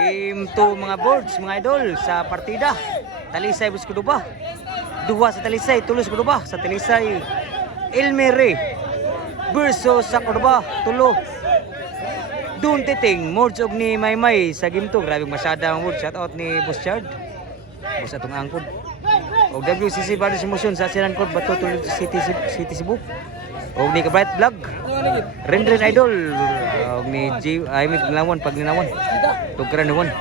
Game 2 mga boards, mga idol, sa partida. Talisay bus Cordoba. Duha sa Talisay, tulos Cordoba. Sa Talisay, Elmere versus sa Cordoba, tulo. Doon titing, Mords og ni Maymay sa game 2. Grabe masyada ang Mords. Shout out ni Boss Chard. Boss atong angkod. Og WCC Brothers Emotion sa Siran Code Bato Tulid City Cebu. Og ni Kabright Vlog. Rendren Idol. Og ni J Ahmed Nilawon pag Nilawon. Tugkaran ni Won.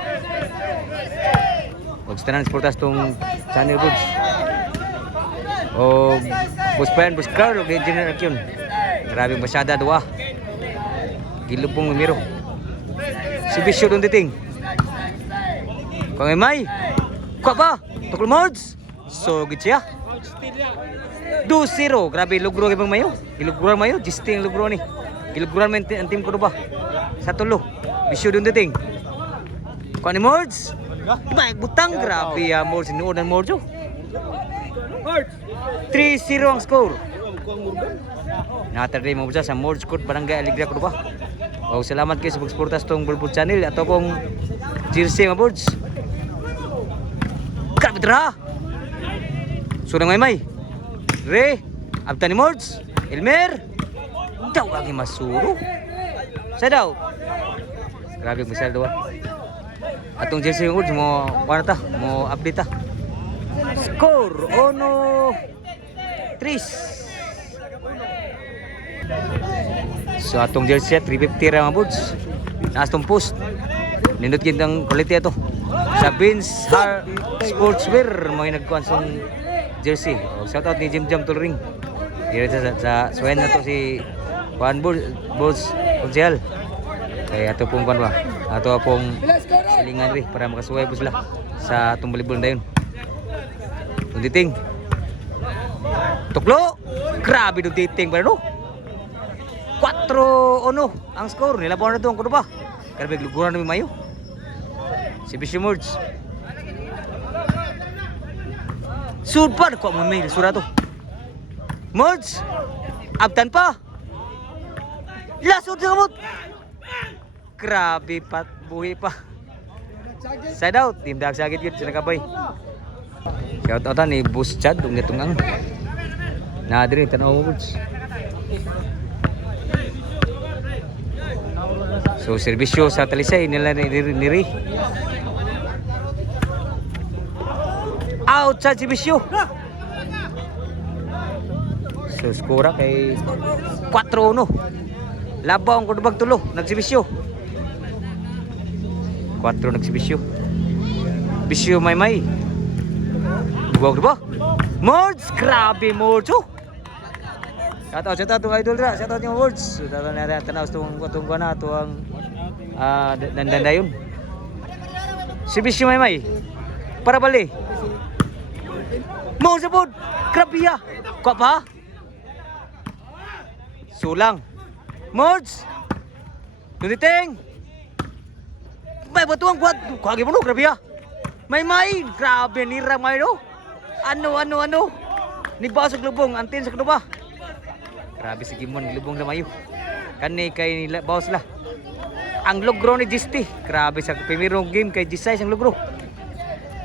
Og tanan sportas tong channel boards. Og Boss Brian, Boss Carl og ni General Akyun. Grabe masyada duwa. Gilubong numero. Si Bisyo doon titing. Pangimay. Kwa ba? Tukul Mords. So, good siya. 2-0. Grabe, lugro ibang mayo. Iluguran mayo. Gisti ang lugro ni. Iluguran man ang team ko ba? Sa tulo. Bisyo doon titing. Kwa ni Mords. Diba, butang. Grabe ya Mords. Inuod ng Mords. 3-0 ang score. Natarday mo sa Mords Court Barangay Alegria ko ba? O salamat kayo sa pagsuportas tong Bulbul Channel ato kong jersey mga boards. Grabe dra. So nang may Re, abta ni Mords, Elmer. Daw lagi masuro. Sa daw. Grabe misal daw. Atong jersey mga boards mo kuan ta, mo update ta. Score 1-3. So atong jersey 350 ra mga boards. Naas tong post. Nindot gid ang quality ato. Sa Vince Sportswear mo nagkuan song jersey. Shout out ni Jim Jam Tulring. Dire sa suwen na to si Juan Boss Ojel. Kay ato pong kuan ba? Ato pong silingan ri para makasuway po sila sa atong volleyball dayon. Tunditing. Tuklo. Grabe dong titing ba no? 4-1 ang score. Nilabaw na ito ang Cordoba. Grabe luguran na mayo. Si Bisyo Mords. Sud pa. Nakuha mo may sura to. Mords. Abtan pa. Lasod sa kamot. Grabe pat. Buhi pa. Side out. Team Dag Sagit yun. Sinagabay. Shout out ni Boss Chad. Itong ang. Nadiri. Tanaw mo Mords. So serbisyo sa Talisay nila niri. Outside si Bisyo. So skora kay 4-1. Labaw ang Cordobag tulo nagsibisyo. 4 nagsibisyo. Bisyo Maymay. Duwag ba? Mords, grabe Mords. Shout out tong idol ra. Shout out yung words. Tara na rin tanaw tong kuana to ang dandandayon. Si Bisyo Maymay. Para bali. Mo sa pod. Krabiya. Kwa pa. Sulang. Mords. Tuliting. May batuang kwat. Kuagi mo no krabiya. Maymay, grabe ni Ramay no. Ano. Ni basog lubong antin sa Cordoba. Grabe si Gimon, lubong na mayo. Kani kay nila bawas la. Ang logro ni Gisti. Grabe sa primerong game kay G6 ang logro.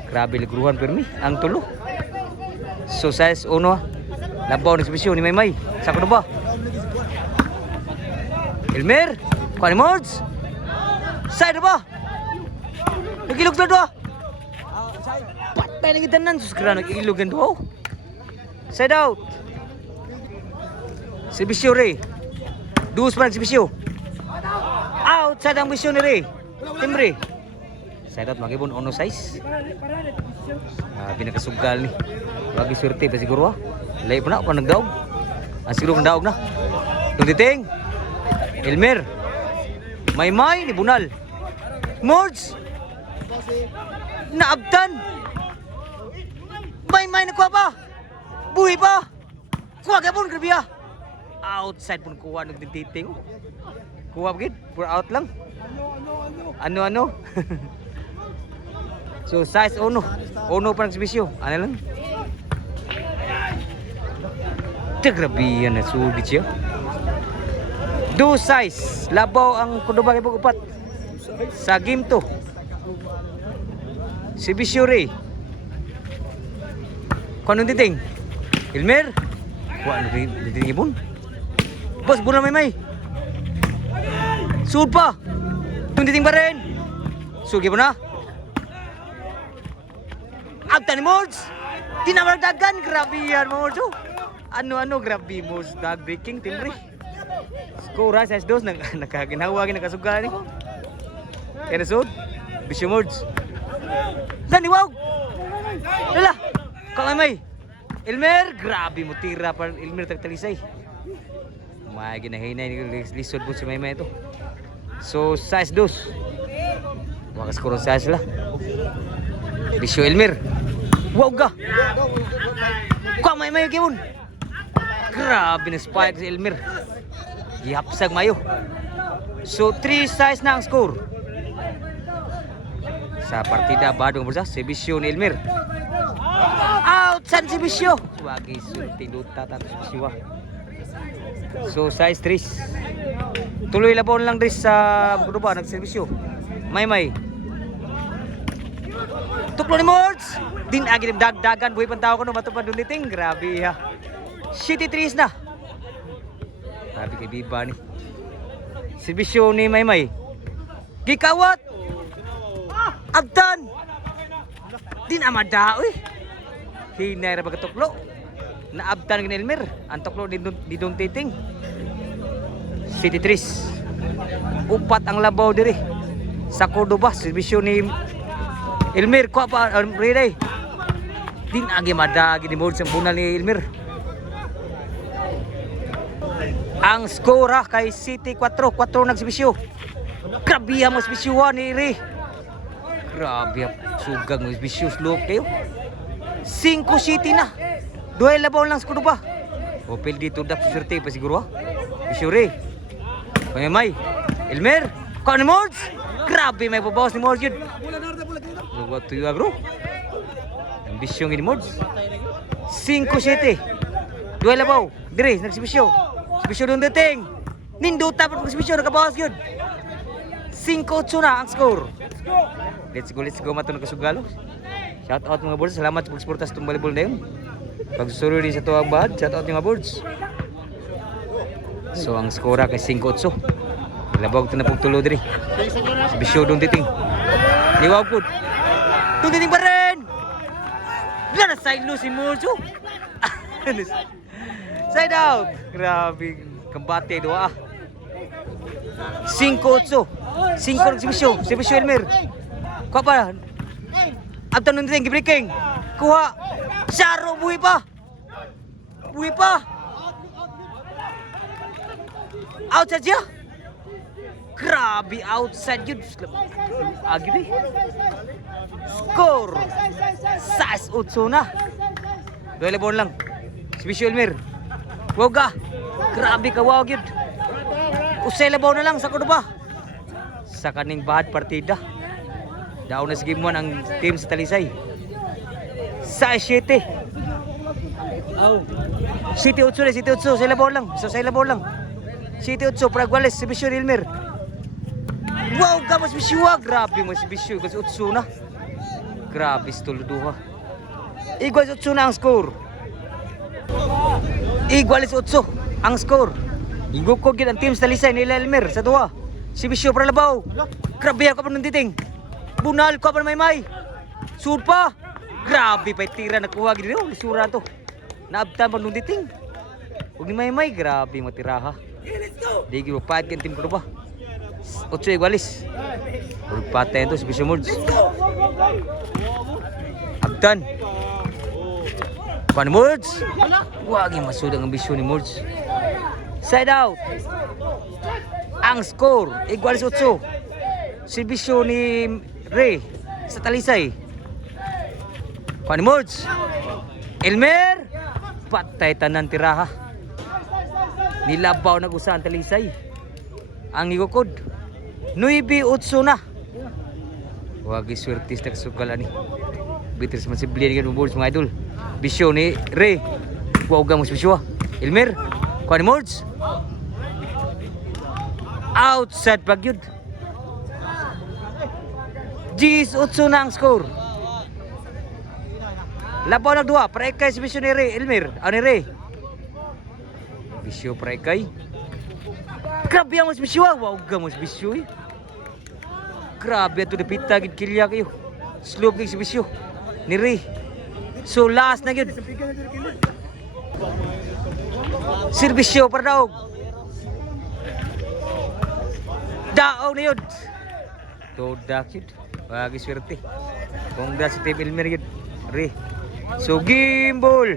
Grabe logruhan permi ang tulo. So size 1. Labaw ni Bisyo ni Maymay sa Cordoba. Elmer, kuan Mords. Side ba? Nagilog na do. Patay nang itanan sus gra nagilog and do. Side out. Si Bisyo Ray. Duos pa si Bisyo. Outside ang Bisyo ni Ray. Timbre. Side out magibon ono size. Pinakasugal ni. Lagi swerte pa siguro ah. Lay pa na nagdaog. Siguro nagdaog na. Tunditing. Elmer. Maymay ni Bunal. Mords. Naabtan. Maymay na kuha pa. Buhi pa. Kuha gabon grabe ah. Outside pun kuha nagtiting. Kuha gid, for out lang. Ano. So size 1. 1 pa ng Bisyo. Ano lang. Grabe yan na sugit siya. Do size. Labaw ang Cordoba kay upat. Sa game 2. Si Bisyo Ray. Kung anong titing? Elmer? Wala ano titing ibon? Boss, buna may. Sud pa! Anong titing pa rin? Sugi mo na? Agtan ni Mords! Di na magdagan! Grabe yan, Mords! Ano, grabe Mords. Dag-breaking, timbre. Skora, 6-2. Nakaginawa, nakasuga ni. Kaya na sud? Bisyo Mords. Dani, wow! Lala! Kamay! Elmer! Grabe mo, tira pa. Elmer tagtalisay. May ginahinay ni lisod po si Maymay ito. So, 6-2. Wakas kurang size lah. Bisyo Elmer. Wow ka! Kamay kibon. Grabe na spike si Elmer. Gihapsag mayo. So, 3-6 na ang score. Sa partida badong bursa si Bisyo ni Elmer. Out san si Bisyo. Wagi sulti duta tatos Bisyo. So 6-3. Tuloy labon lang din sa grupo nagserbisyo. May. Tuklo ni Mords. Din agi dagdagan buhay pantaw ko no matupad uliting. Grabe ha. City 3 na. Grabe kay Biba ni. Si Bisyo ni May. Gikawat. Abdan! Din amada, uy! Hinay ra pagkatuklo. Naabdan ni Elmer. Ang tuklo di dong titing. City 3. Upat ang labaw diri. Sa Cordoba, servisyo ni Elmer. Kuha pa, Riday. Din agi madagi ni Mords ang bunal ni Elmer. Ang skora kay City 4. 4 nagsibisyo. Grabe ang servisyo ni Ray. Grabe, sugang mo vicious look kayo. 5 City na. Duhay labaw lang sa Cordoba. Opel dito da puserte pa siguro ha. Bisure. May. Elmer, kau ni Mords. Grabe may babawas ni Mords yun. Luwag tuyo bro. Ambisyon ni Mords. 5 City. Duhay labaw. Dire, nagsibisyo. Sibisyo doon dating. Ninduta pa nagsibisyo, nakabawas yun. 5-8 na ang score. Let's go matun kasugalo. Shout out mga boards, salamat sa pagsuporta sa volleyball na yun. Pagsusuro din sa tuwang bahad, shout out mga boards. So ang skora kay 5-8. Labag ito na pagtulo diri. Bisyo doon titing. Liwaw po. Doon titing pa rin. Wala na side loose si Morjo. Side out. Grabe. Kambate doa. 5-8. 5 si Bisyo. Si Bisyo Elmer. Kuha pa. Abtan nun din, gibreaking. Kuha. Saro, buhay pa. Outside siya. Grabe, outside yun. Agri. Score. 6-8 na. Dole bon lang. Si Bisyo Elmer. Wow ka. Grabe ka, wow yun. Usay labaw na lang sa Cordoba. Sa kaning bad partida. Daw na sige mo ang team sa Talisay. Sa 7. City 8 sa labaw lang. Sa labaw lang. City 8 Praguales si Bisyo Elmer. Wow, ka mas Bisyo. Grabe mo si Bisyo kasi 8 na. Grabe stuluduha. Igual 8 na ang score. Igualis 8 ang score. Igukog yun ang team sa Talisay nila Elmer sa duha. Si Bisyo para labaw. Grabe ka pa nung titing. Bunal ko pa na May. Sud pa. Grabe pa tira nakuha gid oh, lisura to. Naabtan pa nung titing. Ug ni May, grabe mo tiraha. Digi mo pat kan team ko ba. 8 igualis. Ug patay to si Bisyo Mords. Abtan. Pan Mords. Wagi masud ang Bisyo ni Mords. Side out. Ang score igualis 8. Si Bisyo ni Ray sa Talisay. Pan Mords. Elmer. Patay tanan tiraha. Nilabaw nag-usa ang Talisay. Ang igukod. 9-8 na. Wagi swertis na kasukal ani. Bitter man si Blaine ng Mords mga idol. Bisyo ni Ray. Wawagang mo si Bisyo. Elmer. Pan Mords. Outside pag yun. 18 na ang score. Labaw ng duwa, Parekay si Bisyo ni Ray, Elmer. Ano ni Ray? Bisyo Parekay. Grabe ang mas Bisyo, wow ka mas Bisyo eh. Grabe ito napita, gid kilya kayo. Slope ni si Bisyo ni Ray. So last na yun. Serbisyo para daog. Daog na yun. Todak yun. Bagi swerte. Kung da si Tim Elmer yun. Ray. So game ball.